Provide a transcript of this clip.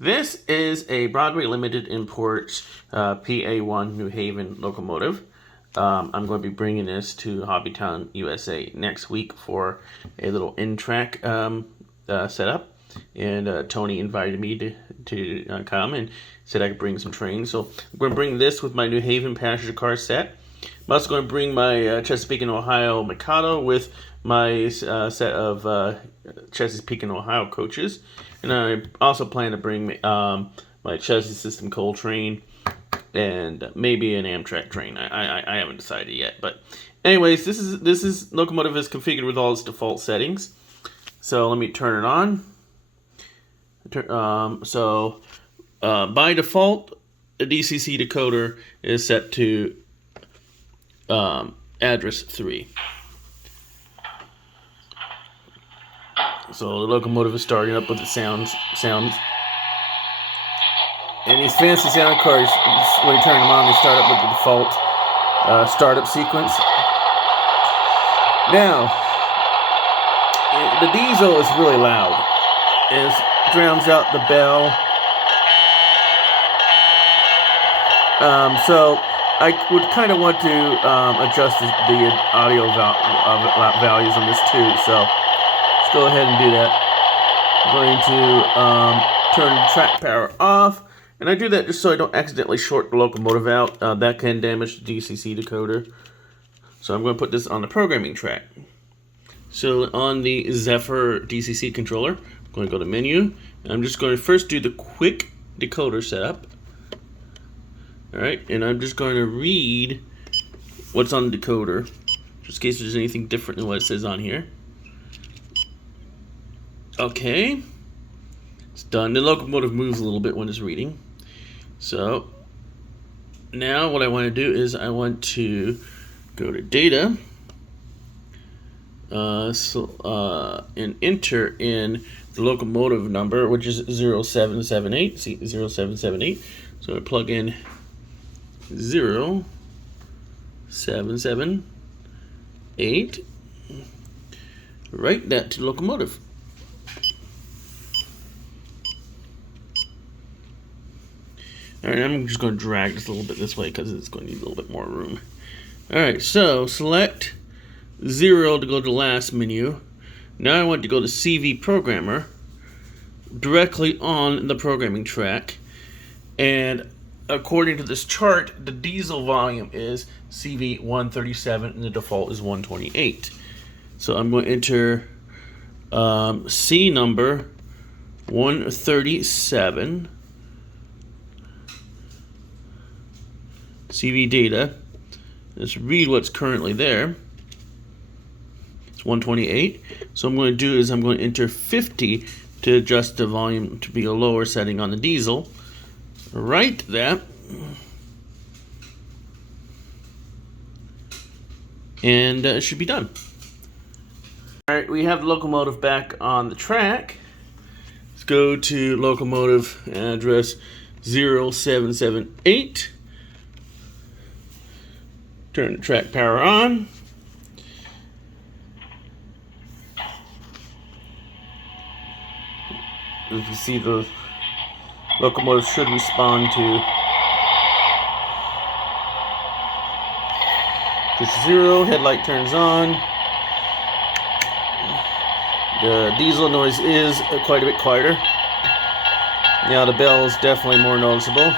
This is a Broadway Limited Imports PA1 New Haven locomotive. I'm going to be bringing this to Hobbytown, USA next week for a little in-track setup. And Tony invited me to come and said I could bring some trains. So I'm going to bring this with my New Haven passenger car set. I'm also going to bring my Chesapeake and Ohio Mikado with my set of Chesapeake and Ohio coaches. And I also plan to bring my Chelsea System coal train and maybe an Amtrak train. I haven't decided yet. But anyways, this is Locomotive is configured with all its default settings. So let me turn it on. By default, the DCC decoder is set to address 3. So the locomotive is starting up with the sounds. And these fancy sound cars, when you turn them on, they start up with the default startup sequence. Now, the diesel is really loud. It drowns out the bell. So I would kind of want to adjust the audio values on this too. So let's go ahead and do that. I'm going to turn the track power off. And I do that just so I don't accidentally short the locomotive out. That can damage the DCC decoder. So I'm going to put this on the programming track. So on the Zephyr DCC controller, I'm going to go to menu. And I'm just going to first do the quick decoder setup. Alright, and I'm just going to read what's on the decoder, just in case there's anything different than what it says on here. Okay, it's done. The locomotive moves a little bit when it's reading. So now what I want to do is I want to go to data and enter in the locomotive number, which is 0778. See, 0778. So I plug in 0778. Write that to locomotive. Alright, I'm just going to drag this a little bit this way because it's going to need a little bit more room. Alright, so select 0 to go to the last menu. Now I want to go to CV Programmer directly on the programming track. And according to this chart, the diesel volume is CV 137 and the default is 128. So I'm going to enter C number 137. CV data. Let's read what's currently there. It's 128. So I'm going to do is I'm going to enter 50 to adjust the volume to be a lower setting on the diesel. Write that. And it should be done. Alright, we have the locomotive back on the track. Let's go to locomotive address 0778. Turn the track power on. As you see, the locomotive should respond to push 0, headlight turns on. The diesel noise is quite a bit quieter. Now the bell is definitely more noticeable.